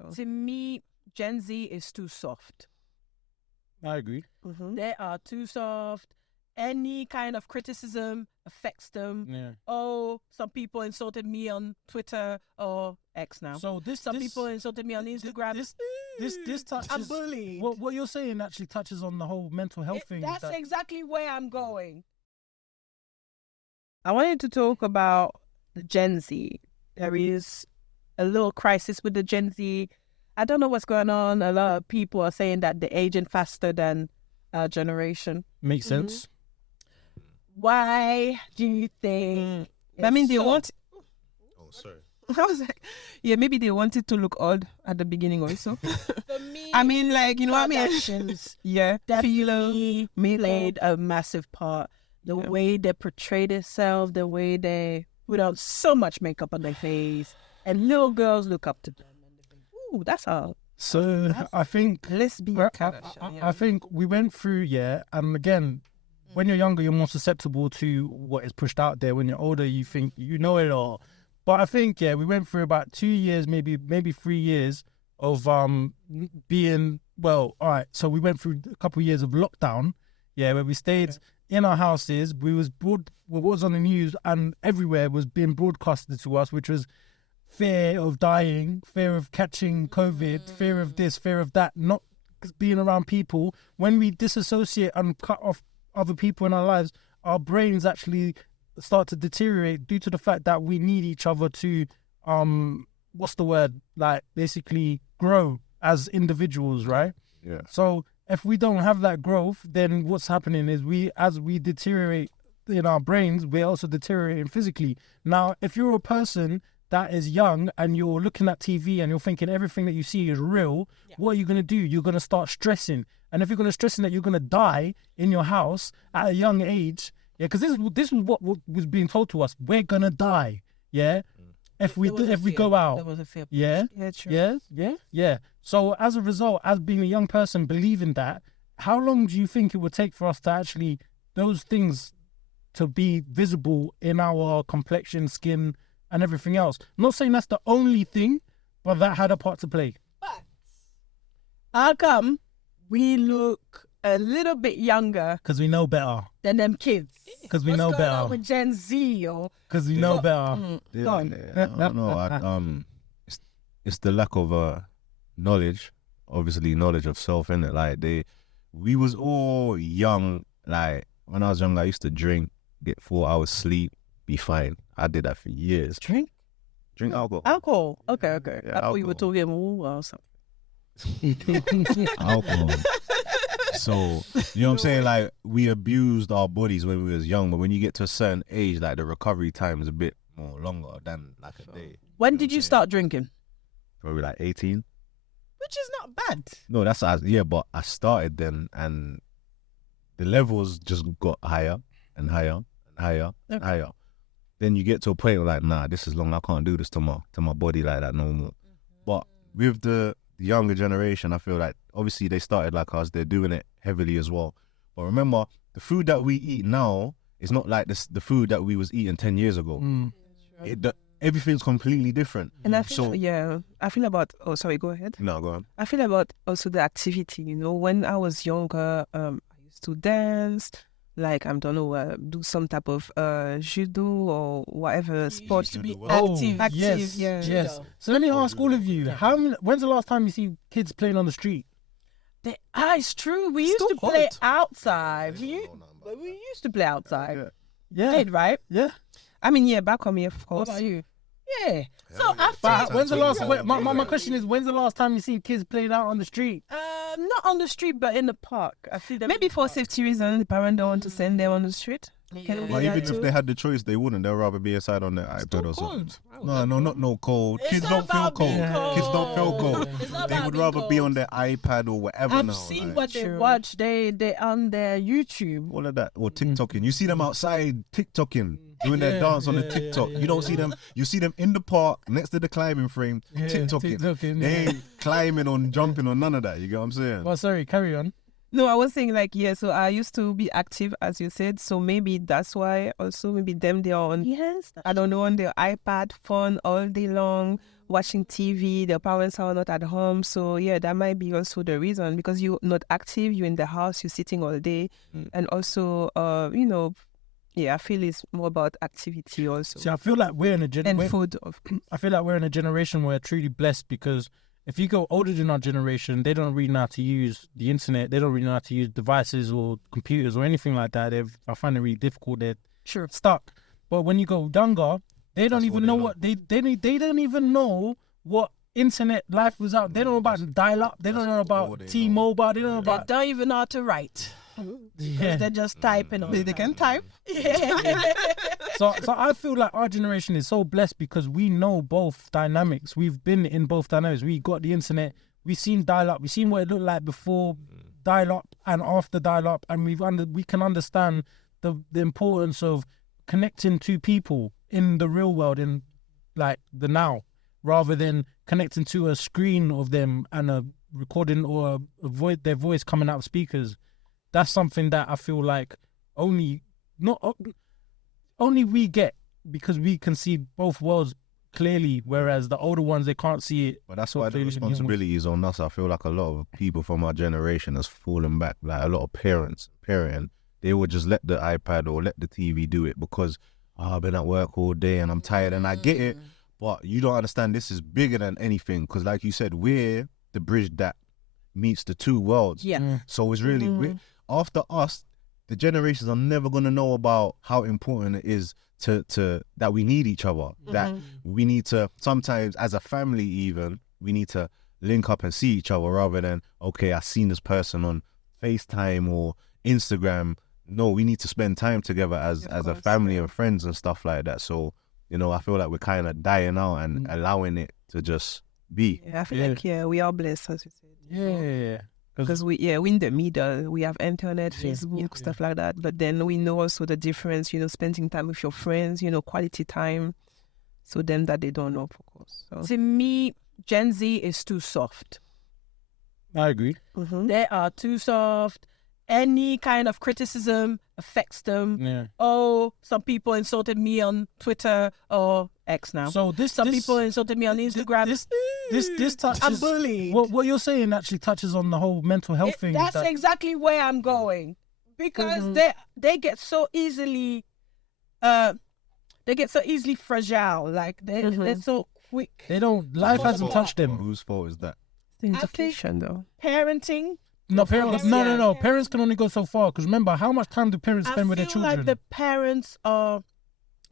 So. To me, Gen Z is too soft. I agree. They are too soft. Any kind of criticism affects them. Yeah. Oh, some people insulted me on Twitter or X now. So some people insulted me on Instagram. This touches. I'm bullied. What you're saying actually touches on the whole mental health thing. That's exactly where I'm going. I wanted to talk about the Gen Z. There is a little crisis with the Gen Z. I don't know what's going on. A lot of people are saying that they're aging faster than our generation. Makes sense. Why do you think? I mean, they so? want. Oh, sorry. I was like, yeah, maybe they wanted to look old at the beginning also. For me, I mean, like, you know what I mean? Kardashians Yeah, definitely makeup. played a massive part. The way they portray themselves, the way they put on so much makeup on their face, and little girls look up to them. Ooh, that's all. So I think Lesbian. I think we went through, and again, when you're younger, you're more susceptible to what is pushed out there. When you're older, you think you know it all. But I think, we went through about 2 years, maybe 3 years of being, well, all right. So we went through a couple of years of lockdown, where we stayed in our houses. We was what was on the news and everywhere was being broadcasted to us, which was fear of dying, fear of catching COVID, fear of this, fear of that, not being around people. When we disassociate and cut off other people in our lives, our brains actually start to deteriorate due to the fact that we need each other to basically grow as individuals, right? Yeah. So if we don't have that growth, then what's happening is as we deteriorate in our brains, we're also deteriorating physically. Now, if you're a person that is young and you're looking at TV and you're thinking everything that you see is real, what are you going to do? You're going to start stressing. And if you're going to stress that you're going to die in your house at a young age, because this is what was being told to us. We're going to die, if we go out. There was a fear. Yeah, true. Yeah. So as a result, as being a young person believing that, how long do you think it would take for us to actually, those things to be visible in our complexion, skin, and everything else? I'm not saying that's the only thing, but that had a part to play. But how come we look a little bit younger Because we know better. than them kids? Because we What's know going on better. with Gen Z, or Because we know better. Go on. I don't know. It's the lack of knowledge. Obviously, knowledge of self, innit? Like we was all young. Like when I was young, I used to drink, get 4 hours sleep, be fine. I did that for years. drink Drink alcohol. alcohol. Okay. Yeah, I thought you were alcohol. talking or something. Alcohol. So, you know what I'm saying? Like, we abused our bodies when we was young, but when you get to a certain age, like, the recovery time is a bit more longer than, like, a day. When did you start drinking? Probably, like, 18. Which is not bad. No, but I started then, and the levels just got higher and higher and higher and higher. Then you get to a point where, like, nah, this is long. I can't do this to my body like that no more. But with the younger generation, I feel like obviously they started like us. They're doing it heavily as well. But remember, the food that we eat now is not like the food that we was eating 10 years ago. Everything's completely different. And I feel, I feel about, sorry, go ahead. No, go on. I feel about also the activity, when I was younger, I used to dance, like, I don't know, do some type of judo or whatever sport. To be active, Yes. yeah. So let me ask all of you, when's the last time you see kids playing on the street? It's true. We used to play outside. We used to play outside. Yeah. Played, right? Yeah. I mean, back home, of course. What about you? Yeah. So But when's the last? Wait, My question is, when's the last time you seen kids playing out on the street? not on the street, but in the park. I see them. Maybe for safety reasons, the parent don't want to send them on the street. Can But we even do that if they had the choice, they wouldn't. They'd rather be inside on their iPad or something. Cold. No, not cold. It's Kids not don't feel about cold. being cold. Kids don't feel cold. It's not They about would being rather be cold. on their iPad or whatever I've now. seen like, what they True. watch. They on their YouTube. all of that. Or TikToking. You see them outside TikToking, doing their dance on the TikTok. You don't see them. You see them in the park next to the climbing frame, TikToking. They ain't climbing or jumping or none of that. You get what I'm saying? Well, sorry, carry on. No, I was saying so I used to be active, as you said, so maybe that's why also maybe them, they are on, Yes. I don't know, on their iPad, phone all day long, watching TV, their parents are not at home. So yeah, that might be also the reason, because you're not active, you're in the house, you're sitting all day. And also, yeah, I feel it's more about activity also. See, I feel like we're in a and food. I feel like we're in a generation where we're truly blessed, because if you go older than our generation, they don't really know how to use the internet. They don't really know how to use devices or computers or anything like that. I find it really difficult. They're stuck. But when you go younger, they don't even know what they don't even know what internet life was out. They don't know about dial-up. They don't know about T-Mobile. They don't know about. They don't even know how to write. Yeah. They're just typing on. They can type. So I feel like our generation is so blessed because we know both dynamics. We've been in both dynamics. We got the internet. We've seen dial-up. We've seen what it looked like before dial-up and after dial-up, and we can understand the importance of connecting to people in the real world, in like the now, rather than connecting to a screen of them and a recording or their voice coming out of speakers. That's something that I feel like only we get, because we can see both worlds clearly, whereas the older ones, they can't see it. But that's why the responsibility is on us. I feel like a lot of people from our generation has fallen back. Like a lot of parenting, they would just let the iPad or let the TV do it because I've been at work all day and I'm tired, and I get it. But you don't understand, this is bigger than anything, because like you said, we're the bridge that meets the two worlds. Yeah. So it's really, after us, the generations are never going to know about how important it is to that we need each other. That we need to, sometimes as a family even, we need to link up and see each other, rather than, okay, I've seen this person on FaceTime or Instagram. No, we need to spend time together as a family and friends and stuff like that. So, you know, I feel like we're kind of dying out and allowing it to just be. Yeah, I feel like we are blessed, as you said. Yeah. Because we're in the middle. We have internet, Facebook, stuff like that. But then we know also the difference, you know, spending time with your friends, you know, quality time. So them that they don't know, of course. So. To me, Gen Z is too soft. I agree. They are too soft. Any kind of criticism affects them. Yeah. Oh, some people insulted me on Twitter or X now. So some people insulted me on Instagram. This touches. I'm bullied. What you're saying actually touches on the whole mental health thing. That's exactly where I'm going, because they get so easily, fragile. Like they're so quick. They don't. Life hasn't touched them. Whose fault is that? Education, though. Parenting. No. Parents can only go so far, because remember, how much time do parents spend with their children? I feel like the parents are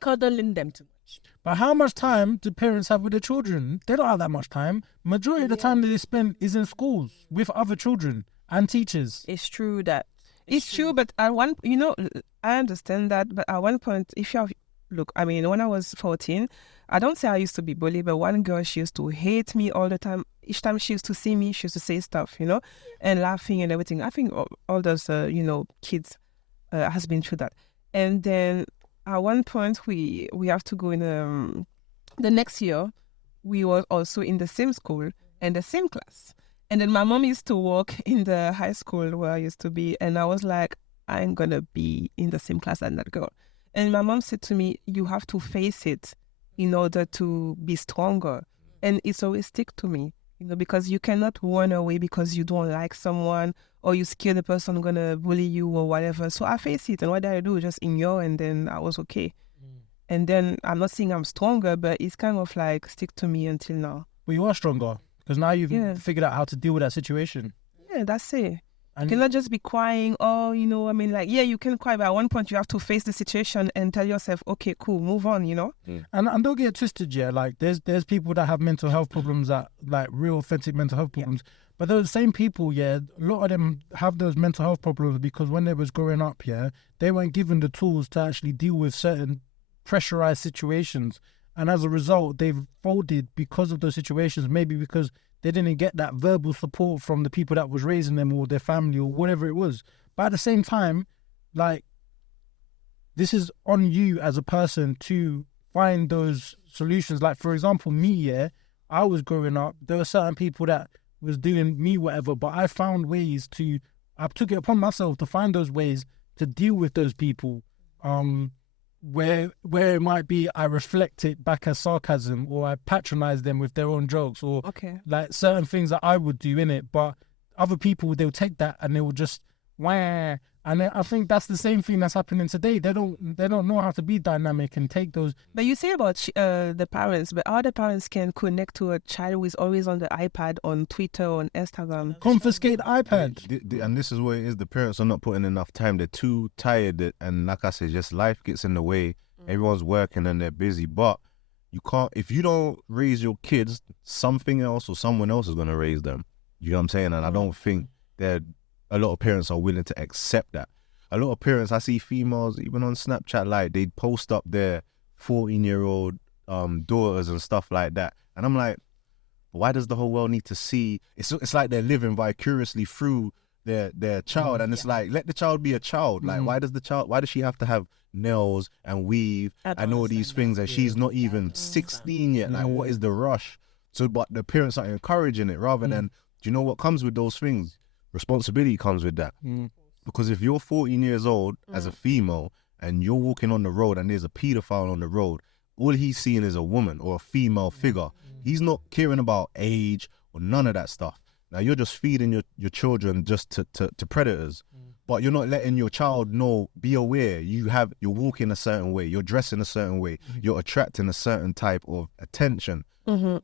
cuddling them too much. But how much time do parents have with their children? They don't have that much time. Majority of the time that they spend is in schools with other children and teachers. It's true that. It's true, but at one, you know, I understand that, but at one point, if you have, look, I mean, when I was 14, I don't say I used to be bullied, but one girl, she used to hate me all the time. Each time she used to see me, she used to say stuff, you know, and laughing and everything. I think all those, kids has been through that. And then at one point, we have to go in the next year, we were also in the same school and the same class. And then my mom used to work in the high school where I used to be. And I was like, I'm going to be in the same class as that girl. And my mom said to me, you have to face it in order to be stronger. And it's always stick to me, you know, because you cannot run away because you don't like someone or you scare the person going to bully you or whatever. So I face it. And what did I do? Just ignore, and then I was okay. And then I'm not saying I'm stronger, but it's kind of like stick to me until now. But you are stronger, because now you've figured out how to deal with that situation. Yeah, that's it. And you cannot just be crying. Oh, you know, I mean, like, yeah, you can cry, but at one point you have to face the situation and tell yourself, okay, cool, move on, you know? And don't get it twisted, yeah. Like, there's people that have mental health problems, that like real authentic mental health problems. But those same people, yeah, a lot of them have those mental health problems because when they was growing up, yeah, they weren't given the tools to actually deal with certain pressurized situations. And as a result, they've folded because of those situations, maybe because they didn't get that verbal support from the people that was raising them or their family or whatever it was. But at the same time, like, this is on you as a person to find those solutions. Like, for example, me, yeah, I was growing up, there were certain people that was doing me whatever, but I found ways I took it upon myself to find those ways to deal with those people where it might be I reflect it back as sarcasm, or I patronize them with their own jokes, or like certain things that I would do in it, but other people, they'll take that and they will just wah. And I think that's the same thing that's happening today. They don't know how to be dynamic and take those. But you say about the parents, but other parents can connect to a child who is always on the iPad, on Twitter, on Instagram. Confiscate iPad. And this is what it is. The parents are not putting enough time. They're too tired. And like I said, just life gets in the way. Everyone's working and they're busy. But you can't, if you don't raise your kids, something else or someone else is going to raise them. You know what I'm saying? And I don't think that a lot of parents are willing to accept that. A lot of parents, I see females, even on Snapchat, like they post up their 14-year-old daughters and stuff like that. And I'm like, why does the whole world need to see? It's like they're living vicariously through their child. And it's like, let the child be a child. Like, why does she have to have nails and weave and all these things? And she's not even 16 yet. Like, what is the rush? So, but the parents are encouraging it rather than, do you know what comes with those things? Responsibility comes with that. Because if you're 14 years old as a female and you're walking on the road and there's a paedophile on the road, all he's seeing is a woman or a female figure. He's not caring about age or none of that stuff. Now you're just feeding your children just to predators, but you're not letting your child know, be aware, you're walking a certain way, you're dressing a certain way, you're attracting a certain type of attention.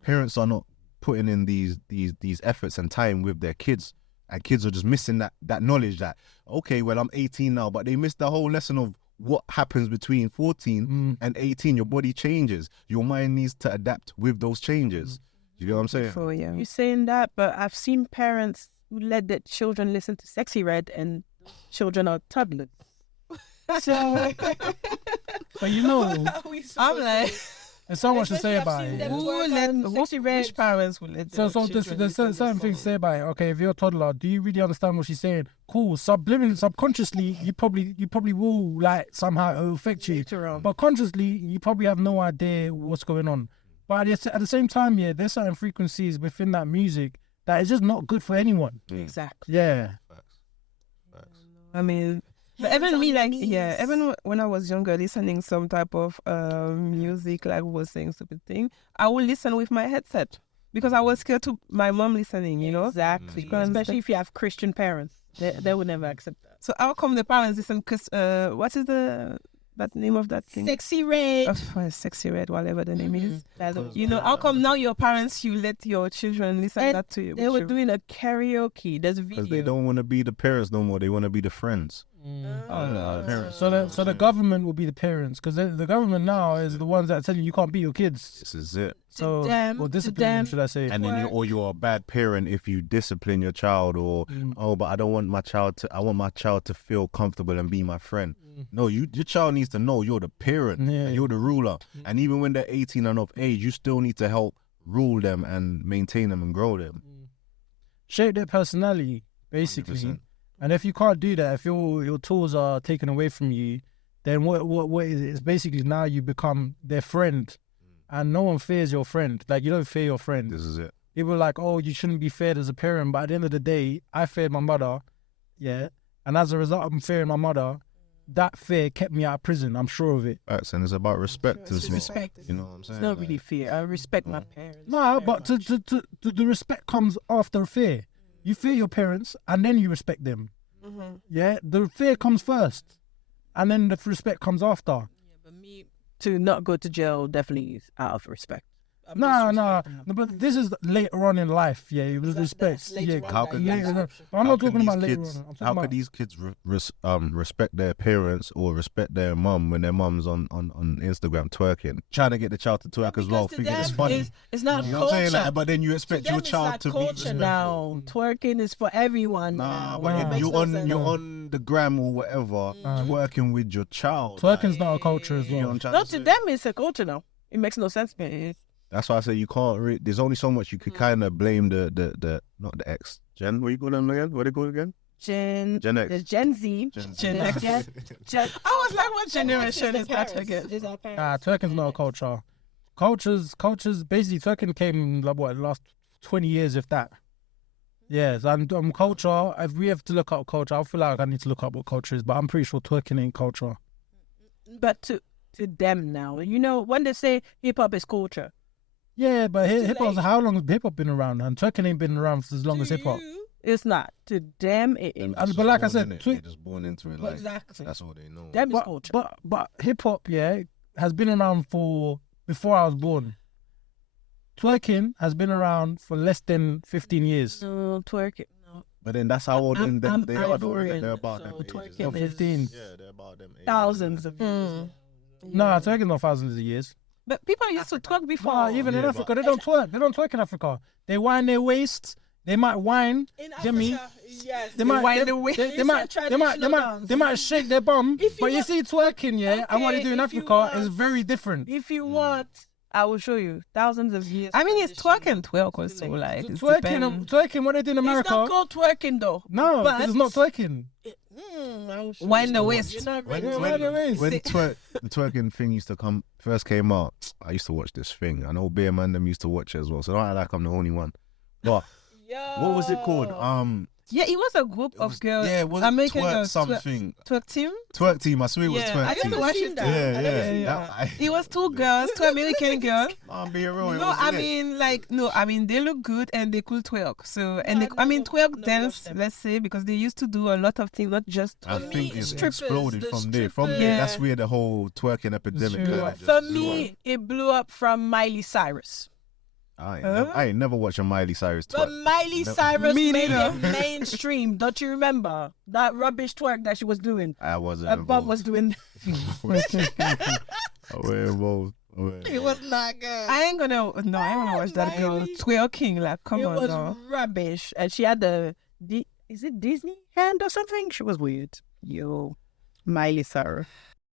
Parents are not putting in these efforts and time with their kids. And kids are just missing that knowledge that, okay, well, I'm 18 now, but they missed the whole lesson of what happens between 14 and 18. Your body changes. Your mind needs to adapt with those changes. You know what I'm saying? So, yeah. You're saying that, but I've seen parents who let their children listen to Sexy Red and children are toddlers. So, but you know, I'm like... there's so much to say about it. Which parents will let So there's certain things to say about it. Okay, if you're a toddler, do you really understand what she's saying? Cool. Subconsciously, you probably will, like, somehow it'll affect you. But consciously, you probably have no idea what's going on. But at the same time, yeah, there's certain frequencies within that music that is just not good for anyone. Exactly. Yeah. Facts. I mean... But even me, like, even when I was younger, listening some type of music, like was saying stupid thing, I would listen with my headset because I was scared to my mom listening, you know? Exactly. Especially if you have Christian parents. They would never accept that. So how come the parents listen? Because what is that name of that thing? Sexy Red. Sexy Red, whatever the name is. You know, how come now your parents, you let your children listen that to you? They were doing a karaoke. There's a video. Because they don't want to be the parents no more. They want to be the friends. So the government will be the parents, because the government now is the ones that tell you can't beat your kids. This is it. So, or discipline them, should I say? And then you're a bad parent if you discipline your child, or but I don't want my child to. I want my child to feel comfortable and be my friend. No, your child needs to know you're the parent and you're the ruler. And even when they're 18 and of age, you still need to help rule them and maintain them and grow them. Shape their personality, basically. 100%. And if you can't do that, if your tools are taken away from you, then what is it? It's basically now you become their friend, and no one fears your friend. Like, you don't fear your friend. This is it. People are like, oh, you shouldn't be feared as a parent, but at the end of the day, I feared my mother, and as a result of fearing my mother, that fear kept me out of prison. I'm sure of it. Facts, and it's about respect as well. Respect. You know what I'm saying? It's not really fear. I respect my parents. No, but the respect comes after fear. You fear your parents, and then you respect them. Yeah, the fear comes first, and then the respect comes after. Yeah, but me to not go to jail definitely is out of respect. No, but this is later on in life. Yeah, it was respect. Yeah, I'm not talking about later on. How could these kids respect their parents or respect their mum when their mum's on Instagram twerking, trying to get the child to twerk as well, thinking it's funny? It's not you know culture. What I'm saying? Like, but then you expect your child to be respectful. Now twerking is for everyone. Nah, but you're on the gram or whatever, twerking with your child. Twerking's not a culture as well. Not to them, it's a culture now. It makes no sense, but it is. That's why I say you can't. There's only so much you could kind of blame the not the X Gen. What do you call them again? What do they call it again? Gen X. There's Gen Z. Gen X. I was like, what generation is that again? Twerking's not a culture. Cultures. Basically, twerking came like what, the last 20 years, if that. Yes, and culture. If we have to look up culture, I feel like I need to look up what culture is, but I'm pretty sure twerking ain't culture. But to them now. You know, when they say hip hop is culture. Yeah, but hip hop. late. How long has hip hop been around? And twerking ain't been around for as long as hip hop. It's not. To them, it is. And but like I said, they're just born into it. Like, Exactly. that's all they know. Them is culture. But hip hop, yeah, has been around for before I was born. Twerking has been around for less than 15 years. No, twerking. No. But then that's how old I'm they are. Though. Ivorian, They're about so them ages. twerking Or 15. Yeah, they're about them ages. Thousands of years. Nah, twerking not thousands of years. But people used to twerk before. Nah, even in Yeah, Africa, they don't twerk. They don't twerk in Africa. They wind their waist. They might whine. In Jimmy, Africa, yes. They might, wind they, their waist. they might, they might shake their bum. If you But you want- see, twerking, yeah, and what they Okay, do in if you Africa is want- very different. If you want, I will show you. Thousands of years. I mean, it's tradition. twerk and twerk also. Like, it's Twerking, what they do in It's America. not called twerking though. No, but this is not twerking. I will show Wind you. the waist. You're not When, ready. Yeah, when, right away. when the twerking thing first came out, I used to watch this thing. I know Bear Man them used to watch it as well, so don't act like I'm the only one. But what was it called? Yeah, it was a group of girls. Yeah, it was American twerk girls. something. Twerk team. Twerk team. I swear it was Yeah, twerk I team. never watched seen it. that. Yeah, I never yeah. seen That- that. It was two girls, two American girls. I'm being real. No, I mean, they look good and they could twerk. So, and No, I mean, twerk no, dance, watch them. let's say, because they used to do a lot of things, not just. I For think me, it's strippers, exploded the from there. From strippers. there, Yeah. that's where the whole twerking epidemic true. kind of just For blew up. me, it blew up from Miley Cyrus. I ain't never watched a Miley Cyrus But twerk. Miley No. Cyrus Me made neither. it mainstream. Don't you remember that rubbish twerk that she was doing? I wasn't Her bum involved. was doing. I wasn't involved. It was not good. I ain't gonna watch that girl Miley. twerking. Like, come it on, was no. rubbish, and she had is it Disney hand or something? She was weird. Yo, Miley Cyrus.